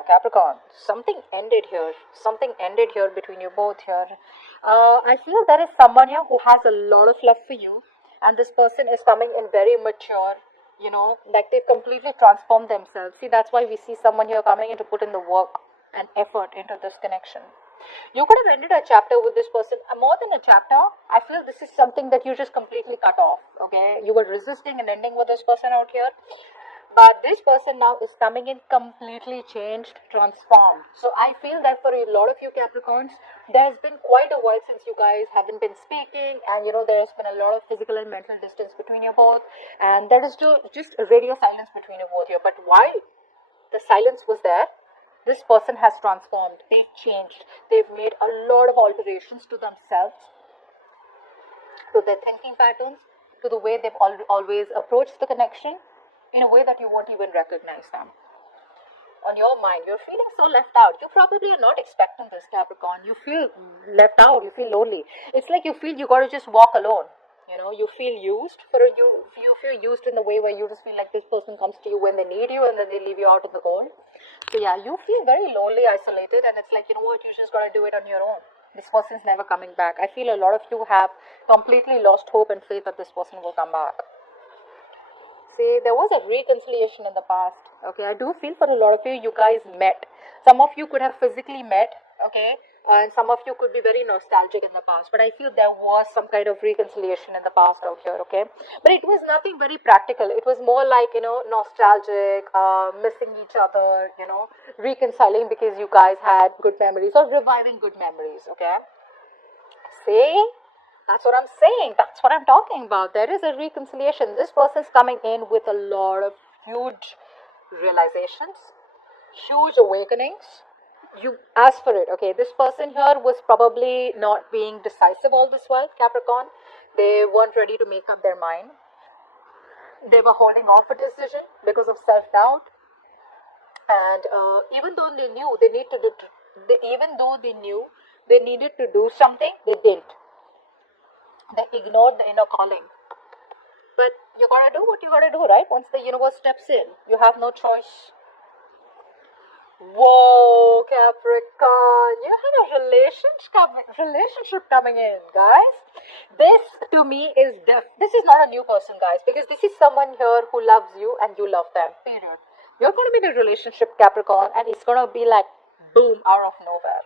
Capricorn, something ended here. Something ended here between you both here. I feel there is someone here who has a lot of love for you, and this person is coming in very mature. Like they've completely transformed themselves. See, that's why we see someone here coming in to put in the work and effort into this connection. You could have ended a chapter with this person. More than a chapter, I feel this is something that you just completely cut off. Okay, you were resisting an ending with this person out here, but this person now is coming in completely changed, transformed. So I feel that for a lot of you Capricorns, there's been quite a while since you guys haven't been speaking, and there's been a lot of physical and mental distance between you both, and there is just a radio silence between you both here. But while the silence was there, this person has transformed. They've changed. They've made a lot of alterations to themselves, to their thinking patterns, to the way they've always approached the connection in a way that you won't even recognize them. On your mind, you're feeling so left out. You probably are not expecting this, Capricorn. You feel left out. You feel lonely. It's like you feel you got to just walk alone. You feel used you feel used in the way where you just feel like this person comes to you when they need you and then they leave you out in the cold. So yeah, you feel very lonely, isolated, and it's like, what, you just got to do it on your own. This person's never coming back. I feel a lot of you have completely lost hope and faith that this person will come back. See, there was a reconciliation in the past. Okay, I do feel for a lot of you, you guys met. Some of you could have physically met, okay, and some of you could be very nostalgic in the past. But I feel there was some kind of reconciliation in the past out here, okay. But it was nothing very practical. It was more like, nostalgic, missing each other, reconciling because you guys had good memories or reviving good memories, okay. See? That's what I'm saying. That's what I'm talking about. There is a reconciliation. This person's coming in with a lot of huge realizations, huge awakenings. You ask for it, okay? This person here was probably not being decisive all this while, Capricorn. They weren't ready to make up their mind. They were holding off a decision because of self-doubt. And even though they knew they needed to do something, they didn't. They ignored the inner calling. But you gotta do what you gotta do, right? Once the universe steps in, you have no choice. Whoa, Capricorn, you have a relationship coming in, guys. This to me is this is not a new person, guys, because this is someone here who loves you and you love them. Period. You're gonna be in a relationship, Capricorn, and it's gonna be like boom out of nowhere.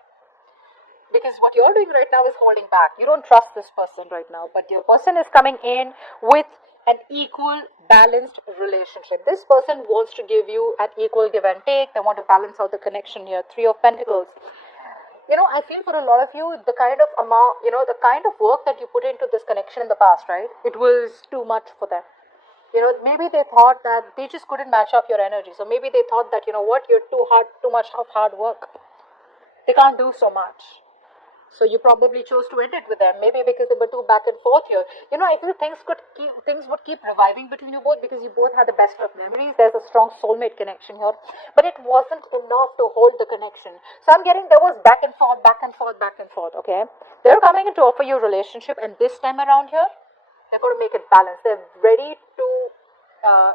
Because what you're doing right now is holding back. You don't trust this person right now, but your person is coming in with an equal, balanced relationship. This person wants to give you an equal give and take. They want to balance out the connection here. Three of Pentacles. I feel for a lot of you, the kind of amount, the kind of work that you put into this connection in the past, right? It was too much for them. Maybe they thought that they just couldn't match up your energy. So maybe they thought that, you're too much of hard work. They can't do so much. So you probably chose to end it with them, maybe because they were too back and forth here. I feel things would keep reviving between you both because you both had the best of memories. There's a strong soulmate connection here, but it wasn't enough to hold the connection. So I'm getting there was back and forth, back and forth, back and forth. Okay, they're coming in to offer you a relationship, and this time around here, they're going to make it balanced. They're ready to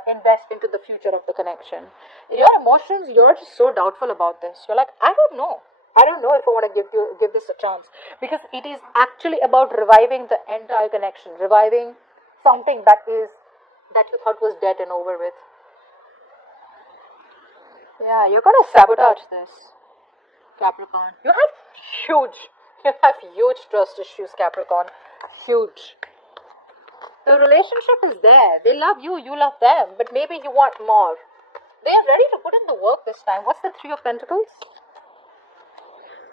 invest into the future of the connection. Your emotions, you're just so doubtful about this. You're like, I don't know if I want to give this a chance, because it is actually about reviving the entire connection, reviving something that you thought was dead and over with. Yeah, you're gonna sabotage this, Capricorn. You have huge trust issues, Capricorn. Huge. The relationship is there. They love you, you love them, but maybe you want more. They are ready to put in the work this time. What's the Three of Pentacles?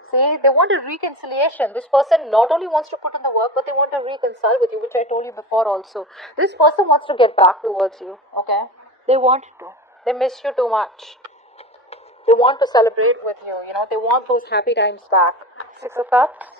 See, they want a reconciliation. This person not only wants to put in the work, but they want to reconcile with you, which I told you before also. This person wants to get back towards you, okay? They want to. They miss you too much. They want to celebrate with you, They want those happy times back. Six of Cups.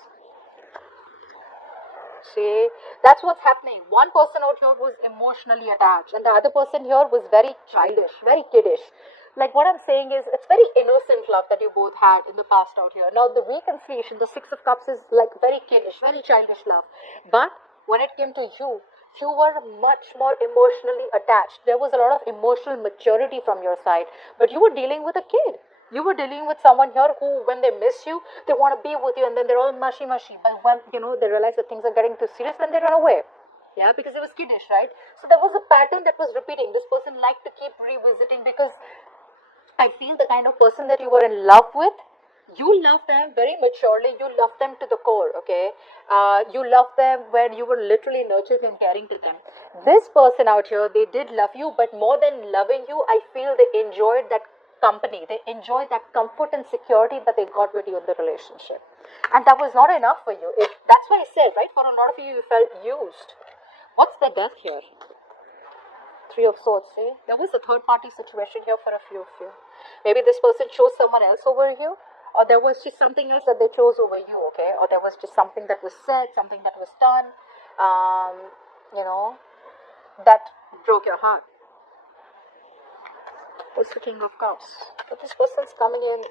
See, that's what's happening. One person out here was emotionally attached, and the other person here was very childish, very kiddish. Like what I'm saying is, it's very innocent love that you both had in the past out here. Now the reconciliation, the Six of Cups, is like very kiddish, very childish love. But when it came to you, you were much more emotionally attached. There was a lot of emotional maturity from your side, but you were dealing with a kid. You were dealing with someone here who, when they miss you, they want to be with you, and then they're all mushy. But when, they realize that things are getting too serious, then they run away. Yeah, because it was kiddish, right? So there was a pattern that was repeating. This person liked to keep revisiting, because I feel the kind of person that you were in love with, you love them very maturely. You love them to the core, okay? You love them when you were literally nurtured and caring to them. This person out here, they did love you, but more than loving you, I feel they enjoyed that company. They enjoyed that comfort and security that they got with you in the relationship. And that was not enough for you. That's why I said, right, for a lot of you, you felt used. What's the death here? Three of Swords, see? There was a third party situation here for a few of you. Maybe this person chose someone else over you, or there was just something else that they chose over you, okay? Or there was just something that was said, something that was done, that broke your heart. Who's the King of Cups? But this person's coming in.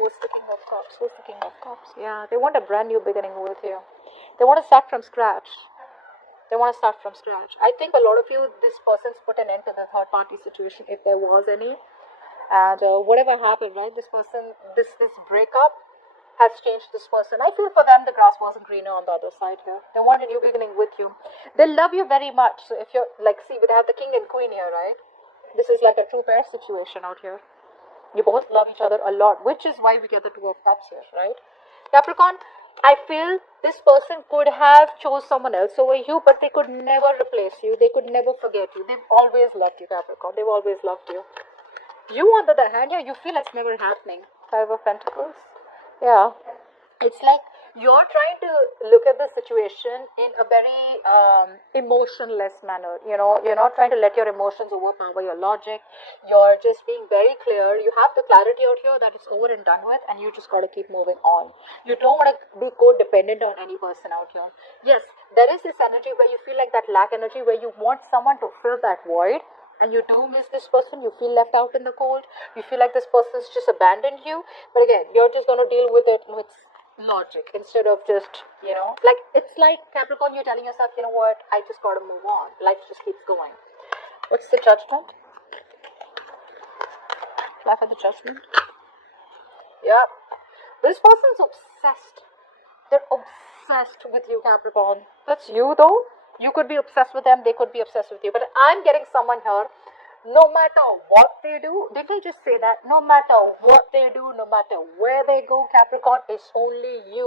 Who's the King of Cups? Who's the King of Cups? Yeah, they want a brand new beginning with you. They want to start from scratch. I think a lot of you, this person's put an end to the third party situation, if there was any. And whatever happened, right? This person, this breakup has changed this person. I feel for them the grass wasn't greener on the other side here. They want a new beginning with you. They love you very much. So if you're like, see, we have the King and Queen here, right? This is like a true pair situation out here. You both love each other a lot, which is why we get the Two of Cups here, right? Capricorn, I feel this person could have chose someone else over you, but they could never replace you. They could never forget you. They've always loved you, Capricorn. They've always loved you. You, on the other hand, yeah, you feel it's never happening. Five of Pentacles. Yeah. It's like you're trying to look at the situation in a very emotionless manner. You're not trying to let your emotions overpower your logic. You're just being very clear. You have the clarity out here that it's over and done with, and you just got to keep moving on. You don't want to be codependent on any person out here. Yes, there is this energy where you feel like that lack energy, where you want someone to fill that void. And you do miss this person, you feel left out in the cold, you feel like this person's just abandoned you. But again, you're just going to deal with it with logic instead of just, like, it's like Capricorn, you're telling yourself, you know what, I just got to move on. Life just keeps going. What's the Judgment? Life at the Judgment. Yeah. This person's obsessed. They're obsessed with you, Capricorn. That's you, though. You could be obsessed with them, they could be obsessed with you. But I'm getting someone here, no matter what they do, didn't I just say that? No matter what they do, no matter where they go, Capricorn, it's only you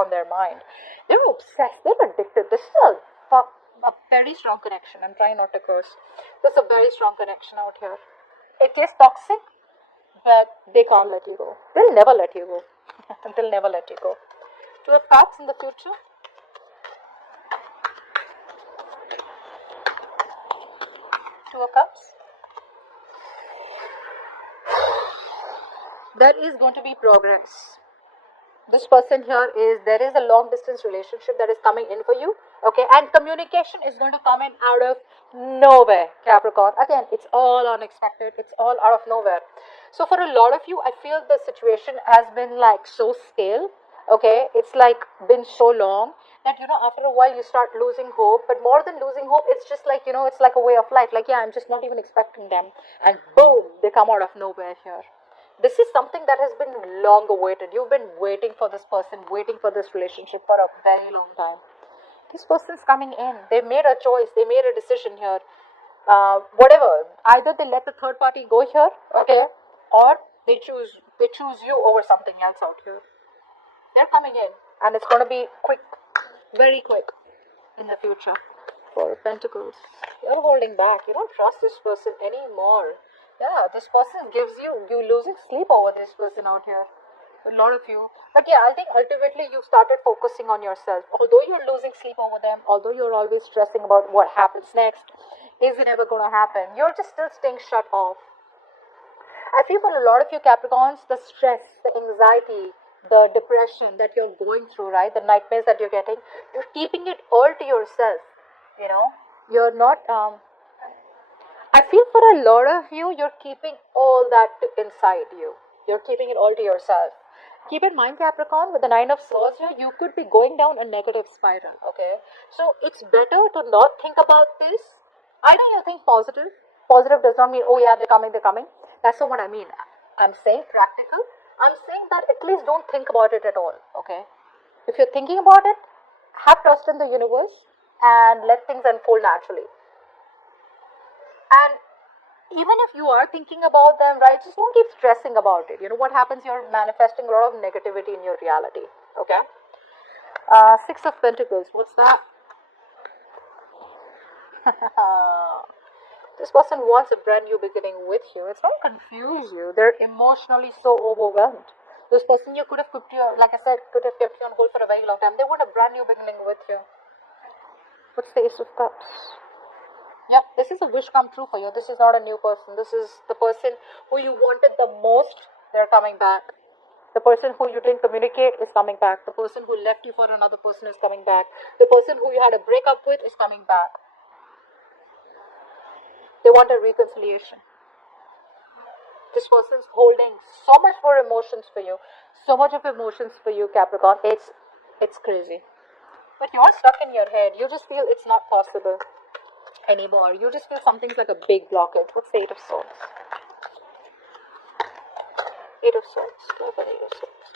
on their mind. They're obsessed, they're addicted. This is a very strong connection. I'm trying not to curse. There's a very strong connection out here. It is toxic, but they can't let you go. They'll never let you go. They'll never let you go. Two of Cups in the future. Two of Cups. There is going to be progress. This person here there is a long distance relationship that is coming in for you, okay, and communication is going to come in out of nowhere, Capricorn. Again, it's all unexpected, it's all out of nowhere. So for a lot of you, I feel the situation has been like so stale, okay, it's like been so long that after a while you start losing hope. But more than losing hope, it's just like it's like a way of life, like, yeah, I'm just not even expecting them, and boom, they come out of nowhere here. This is something that has been long awaited. You've been waiting for this person, waiting for this relationship for a very long time. This person's coming in. They made a choice. They made a decision here. Whatever. Either they let the third party go here, okay, or they choose you over something else out here. They're coming in, and it's going to be quick, very quick in the future. Four of Pentacles. You're holding back. You don't trust this person anymore. Yeah, this person gives you losing sleep over this person out here. A lot of you. But yeah, I think ultimately you started focusing on yourself. Although you're losing sleep over them, although you're always stressing about what happens next, is it ever going to happen? You're just still staying shut off. I feel for a lot of you Capricorns, the stress, the anxiety, the depression that you're going through, right? The nightmares that you're getting, you're keeping it all to yourself. You're not... I feel for a lot of you, you're keeping all that inside you. You're keeping it all to yourself. Keep in mind, Capricorn, with the Nine of Swords here, you could be going down a negative spiral, okay? So it's better to not think about this. Either you think positive. Positive does not mean, oh yeah, they're coming. That's not what I mean. I'm saying practical. I'm saying that at least don't think about it at all, okay? If you're thinking about it, have trust in the universe and let things unfold naturally. And even if you are thinking about them, right, just don't keep stressing about it. You know what happens? You're manifesting a lot of negativity in your reality, okay? Six of Pentacles, what's that? This person wants a brand new beginning with you. It's not confuse you. They're emotionally so overwhelmed. This person you could have kept you, like I said, could have kept you on hold for a very long time. They want a brand new beginning with you. What's the Ace of Cups? Yep, this is a wish come true for you. This is not a new person. This is the person who you wanted the most. They're coming back. The person who you didn't communicate is coming back. The person who left you for another person is coming back. The person who you had a breakup with is coming back. They want a reconciliation. This person's holding so much more emotions for you. So much of emotions for you, Capricorn. It's crazy. But you're stuck in your head. You just feel it's not possible anymore. You just feel something's like a big blockage. What's the Eight of Swords? Eight of Swords. Go for the Eight of Swords.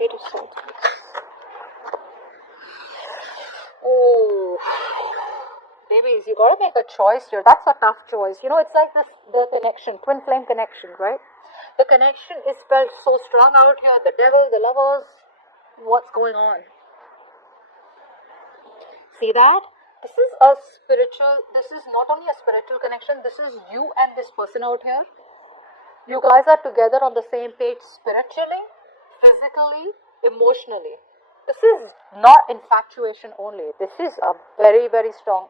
Eight of Swords. Oh, babies, you gotta make a choice here. That's a tough choice. You know, it's like this, the connection, twin flame connection, right? The connection is felt so strong out here. The devil, the lovers. What's going on? See that? This is a spiritual, this is not only a spiritual connection, this is you and this person out here. You guys are together on the same page spiritually, physically, emotionally. This is not infatuation only. This is a very, very strong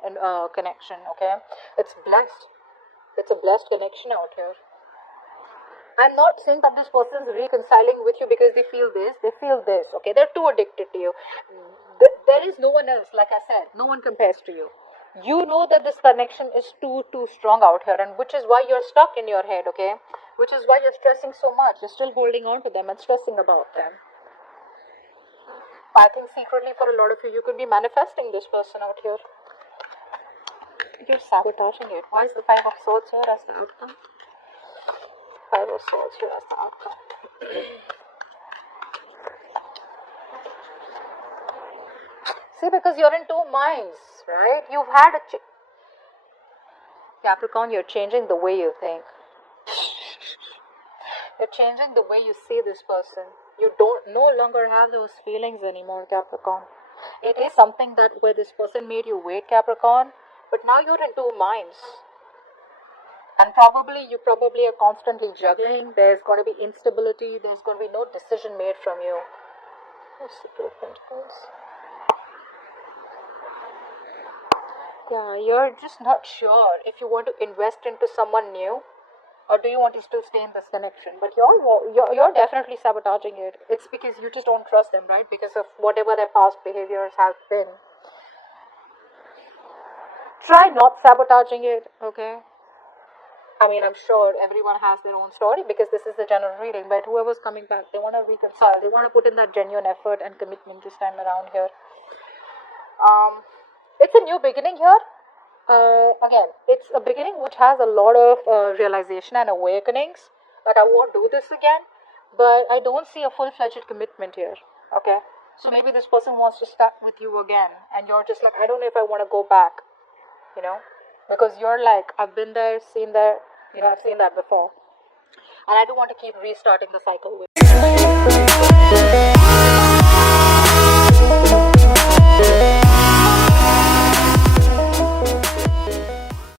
connection, okay? It's blessed. It's a blessed connection out here. I'm not saying that this person is reconciling with you because they feel this, okay? They're too addicted to you. There is no one else, like I said, no one compares to you. You know that this connection is too strong out here, and which is why you're stuck in your head, okay? Which is why you're stressing so much. You're still holding on to them and stressing about them. I think secretly for a lot of you, you could be manifesting this person out here. You're sabotaging it. Why is the Five of Swords here as the outcome? Five of Swords here as the outcome. See, because you're in two minds, right? You've had a Capricorn, you're changing the way you think. You're changing the way you see this person. You don't no longer have those feelings anymore, Capricorn. It is something that where this person made you wait, Capricorn, but now you're in two minds. And you probably are constantly juggling. There's going to be instability. There's going to be no decision made from you. What's the Two of Pentacles? Yeah, you're just not sure if you want to invest into someone new, or do you want to still stay in this connection? But you're definitely sabotaging it. It's because you just don't trust them, right? Because of whatever their past behaviors have been. Try not sabotaging it, okay? I mean, I'm sure everyone has their own story because this is the general reading, but whoever's coming back, they want to reconcile. They want to put in that genuine effort and commitment this time around here. It's a new beginning here. Again, it's a beginning which has a lot of realization and awakenings. Like, I won't do this again, but I don't see a full-fledged commitment here, okay? So maybe this person wants to start with you again, and you're just like, I don't know if I want to go back, you know? Because you're like, I've been there, seen that, you know, I've seen that before. And I don't want to keep restarting the cycle with you.